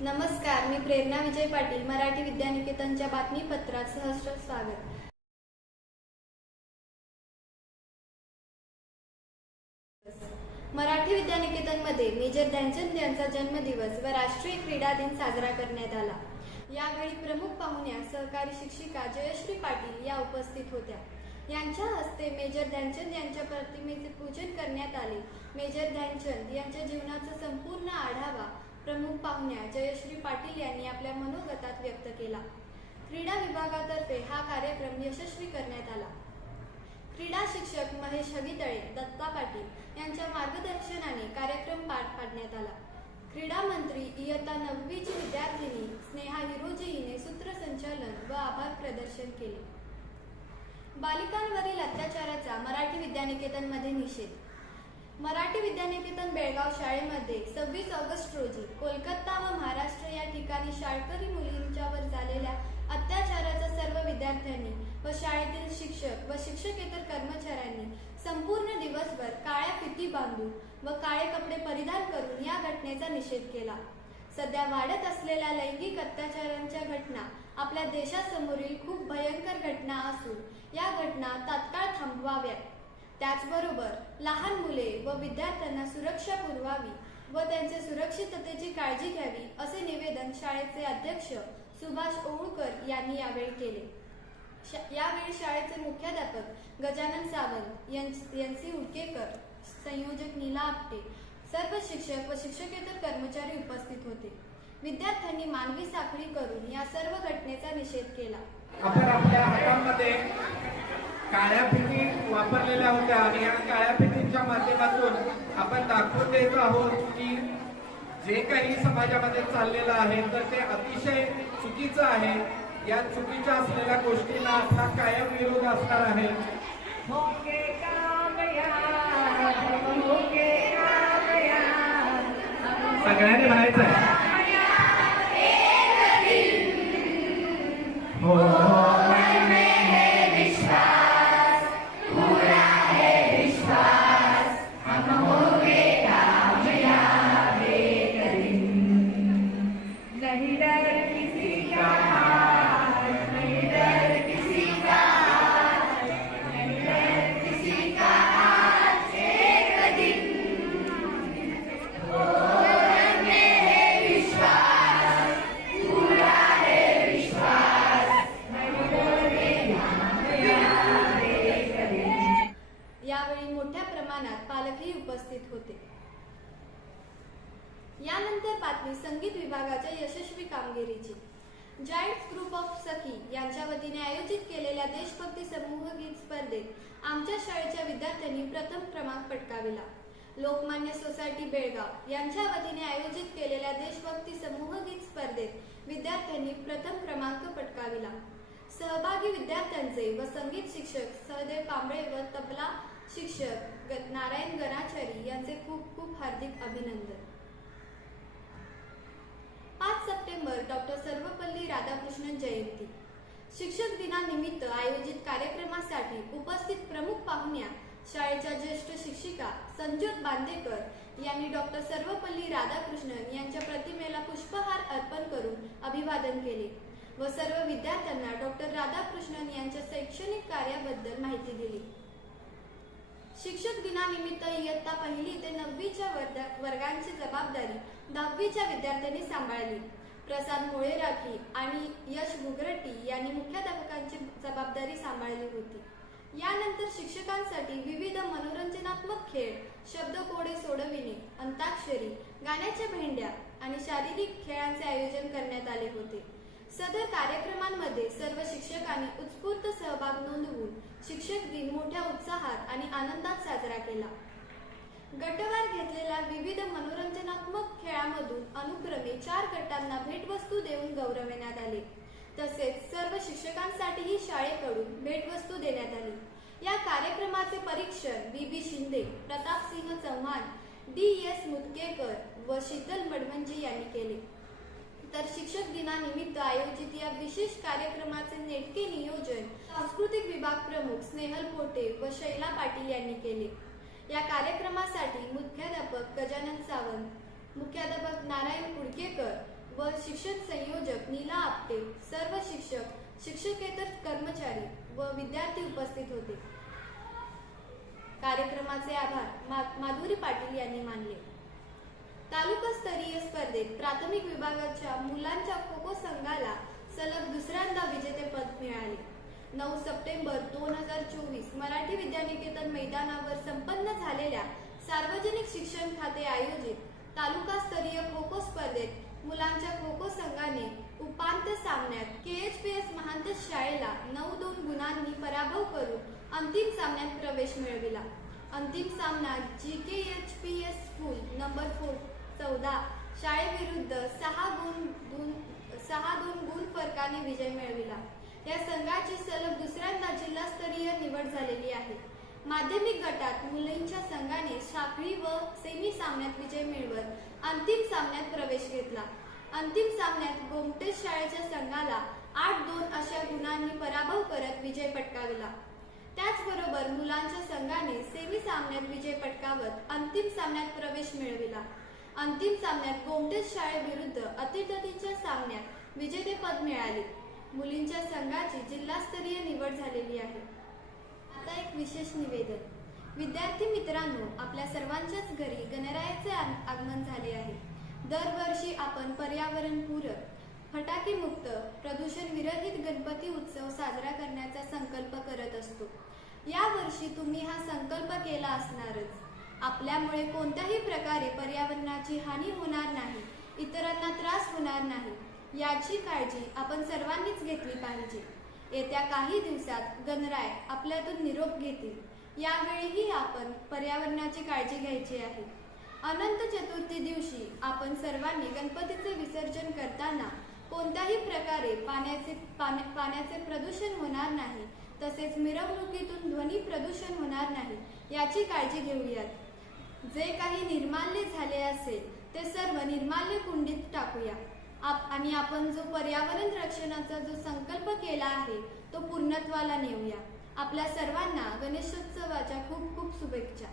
नमस्कार, मी प्रेरणा विजय पाटील, मराठी विद्यानिकेतनच्या बातमीपत्रात सहर्ष स्वागत। मराठी विद्यानिकेतनमध्ये मेजर ध्यानचंद यांचा जन्मदिवस व राष्ट्रीय क्रीडा दिन साजरा करण्यात आला। यावेळी प्रमुख पाहुण्या सहकारी शिक्षिका जयश्री पाटील या उपस्थित होत्या। यांच्या हस्ते मेजर ध्यानचंद यांच्या प्रतिमेचे पूजन करण्यात आले। मेजर ध्यानचंद यांच्या जीवनाचा संपूर्ण आढावा प्रमुख पाहुण्या जयश्री पाटील यांनी आपल्या मनोगतात व्यक्त केला। क्रीडा विभागातर्फे हा कार्यक्रम यशस्वी करण्यात आला। क्रीडा शिक्षक महेश हगितळे, दत्ता पाटील यांच्या मार्गदर्शनाने कार्यक्रम पार पाडण्यात आला। क्रीडा मंत्री इयत्ता 9वीची विद्यार्थिनी स्नेहा हिरोजी हिने सूत्रसंचालन व आभार प्रदर्शन केले। बालिकांवरील अत्याचाराचा मराठी विद्यानिकेतनमध्ये निषेध। मराठी विद्यानिकेतन बेळगाव शाळेमध्ये 26 ऑगस्ट रोजी कोलकाता व महाराष्ट्र या ठिकाणी शाळकरी मुलींच्यावर झालेल्या अत्याचाराचा सर्व विद्यार्थ्यांनी व शाळेतील शिक्षक व शिक्षकेतर कर्मचाऱ्यांनी संपूर्ण दिवसभर काळ्या फिती बांधून व काळे कपडे परिधान करून या घटनेचा निषेध केला। सध्या वाढत असलेल्या लैंगिक अत्याचारांच्या घटना आपल्या देशासमोरील खूप भयंकर घटना असून या घटना तात्काळ थांबवाव्यात। त्याचबरोबर लहान मुले व विद्यार्थ्यांना सुरक्षा पुरवावी व त्यांच्या सुरक्षिततेची काळजी घ्यावी असे निवेदन शाळेचे अध्यक्ष सुभाष ओळूकर यांनी यावेळी केले। यावेळी शाळेचे मुख्याध्यापक गजानन सावंत, एनसी उडकेकर, संयोजक नीला आपटे, सर्व शिक्षक व शिक्षकेतर कर्मचारी उपस्थित होते। विद्यार्थ्यांनी मानवी साखळी करून या सर्व घटनेचा निषेध केला। आपण आपल्या हातामध्ये काळ्या फिती वापरलेल्या होत्या आणि या काळ्या फितीच्या माध्यमातून आपण दाखवून देत आहोत की जे काही समाजामध्ये चाललेलं आहे तर ते अतिशय चुकीचं आहे। या चुकीच्या असलेल्या गोष्टींना आपला कायम विरोध असणार आहे। सगळ्यांनी म्हणायचं आहे हो। यावेळी मोठ्या प्रमाणात पालकही उपस्थित होते। यानंतर बातमी संगीत विभागाच्या यशस्वी कामगिरीची। जायंट्स ग्रुप ऑफ सखी यांच्या वतीने आयोजित केलेल्या देशभक्ती समूह गीत स्पर्धेत आमच्या शाळेच्या विद्यार्थ्यांनी प्रथम क्रमांक पटकाविला। लोकमान्य सोसायटी बेळगाव यांच्या वतीने आयोजित केलेल्या देशभक्ती समूह गीत स्पर्धेत विद्यार्थ्यांनी प्रथम क्रमांक पटकाविला। सहभागी विद्यार्थ्यांचे व संगीत शिक्षक सहदेव कांबळे व तबला शिक्षक नारायण गणाचारी यांचे खूप खूप हार्दिक अभिनंदन। 5 सप्टेंबर डॉक्टर सर्वपल्ली राधाकृष्णन जयंती। शिक्षक दिनानिमित्त आयोजित कार्यक्रमासाठी उपस्थित प्रमुख पाहुण्या शाळेच्या ज्येष्ठ शिक्षिका संजोत बांदेकर यांनी डॉक्टर सर्वपल्ली राधाकृष्णन यांच्या प्रतिमेला पुष्पहार अर्पण करून अभिवादन केले व सर्व विद्यार्थ्यांना डॉक्टर राधाकृष्णन यांच्या शैक्षणिक कार्याबद्दल माहिती दिली। शिक्षक दिनानिमित्त इयत्ता 1ली ते 9वीच्या वर्गांची जबाबदारी 10वीच्या विद्यार्थ्यांनी सांभाळली। प्रसाद मोळेराखी आणि यश बुगरटी यांनी मुख्याध्यापकांची जबाबदारी सांभाळली होती। यानंतर शिक्षकांसाठी विविध मनोरंजनात्मक खेळ, शब्दकोडे सोडविणे, अंताक्षरी, गाण्याच्या भेंड्या आणि शारीरिक खेळांचे आयोजन करण्यात आले होते। सदर कार्यक्रमांमध्ये सर्व शिक्षकांनी उत्स्फूर्त सहभाग नोंदवून शिक्षक दिन मोठ्या उत्साहात आणि आनंदात साजरा केला। गटवार घेतलेल्या विविध मनोरंजनात्मक खेळांमधून अनुक्रमे 4 गटांना भेटवस्तू देऊन गौरवण्यात आले। तसेच सर्व शिक्षकांसाठीही शाळेकडून भेटवस्तू देण्यात आली। या कार्यक्रमाचे परीक्षण बीबी शिंदे, प्रतापसिंह चव्हाण, DS मुदकेकर व शीतल मडमंजी यांनी केले। तर शिक्षक दिनानिमित्त आयोजित या विशेष कार्यक्रमाचे नेटके नियोजन सांस्कृतिक विभाग प्रमुख स्नेहल पोटे व शैला पाटील यांनी केले। या कार्यक्रमासाठी मुख्याध्यापक गजानन सावंत, मुख्याध्यापक नारायण उडकेकर व शिक्षण संयोजक नीला आपटे, सर्व शिक्षक, शिक्षकेतर कर्मचारी व विद्यार्थी उपस्थित होते. कार्यक्रमाचे आभार माधुरी पाटील यांनी मानले. तालुकास्तरीय स्पर्धेत प्राथमिक विभागाच्या मुलांच्या खो खो संघाला सलग दुसऱ्यांदा विजेतेपद मिळाले. 9 सप्टेंबर 2024 मराठी विद्यानिकेतन मैदानावर संपन्न झालेल्या सार्वजनिक शिक्षण खाते आयोजित तालुकास्तरीय खो खो स्पर्धेत मुलांच्या खो खो संघाने उपांत्य सामन्यात KHPS महांतेश शाळेला 9-2 गुणांनी पराभव करून अंतिम सामन्यात प्रवेश मिळविला. अंतिम सामन्यात GKHPS स्कूल नंबर 14 शाळेविरुद्ध 6-2 गुण फरकाने विजय मिळविला. या संघाची सलग दुसऱ्यांदा जिल्हास्तरीय निवड झालेली आहे. माध्यमिक गटात मुलींच्या संघाने साखळी व सेमी सामन्यात विजय मिळवत अंतिम सामन्यात प्रवेश घेतला. अंतिम सामन्यात गोमटेश शाळेच्या संघाला 8-2 अशा गुणांनी पराभव करत विजय पटकाविला. त्याचबरोबर मुलांच्या संघाने सेमी सामन्यात विजय पटकावत अंतिम सामन्यात प्रवेश मिळविला. अंतिम सामन्यात गोमटेश शाळेविरुद्ध अतिथीच्या सामन्यात विजेतेपद मिळाले. मुलींच्या संघाची जिल्हास्तरीय निवड झालेली आहे. आता एक विशेष निवेदन. विद्यार्थी मित्रांनो, आपल्या सर्वांच्याच घरी गणरायाचे आगमन झाले आहे. दरवर्षी आपण पर्यावरणपूरक, फटाकेमुक्त, प्रदूषण विरहित गणपती उत्सव साजरा करण्याचा संकल्प करत असतो. या वर्षी तुम्ही हा संकल्प केला असणारच. आपल्यामुळे कोणत्याही प्रकारे पर्यावरणाची हानी होणार नाही, इतरांना त्रास होणार नाही याची काळजी आपण सर्वांनीच घेतली पाहिजे. येत्या काही दिवसात गणराय आपल्यातून निरोप घेतील. यावेळीही आपण पर्यावरणाची काळजी घ्यायची आहे. अनंत चतुर्थी दिवशी आपण सर्वांनी गणपतीचे विसर्जन करताना कोणत्याही प्रकारे पाण्याचे प्रदूषण होणार नाही, तसेच मिरवणुकीतून ध्वनी प्रदूषण होणार नाही याची काळजी घेऊयात. जे काही निर्माल्य झाले असेल ते सर्व निर्माल्य कुंडीत टाकूया आणि आपण जो पर्यावरण रक्षणाचा जो संकल्प केला आहे तो पूर्णत्वाला नेऊया. आपल्या सर्वांना गणेशोत्सवाच्या खूप खूप शुभेच्छा.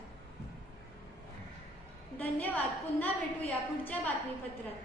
धन्यवाद. पुन्हा भेटूया पुढच्या बातमीपत्रात.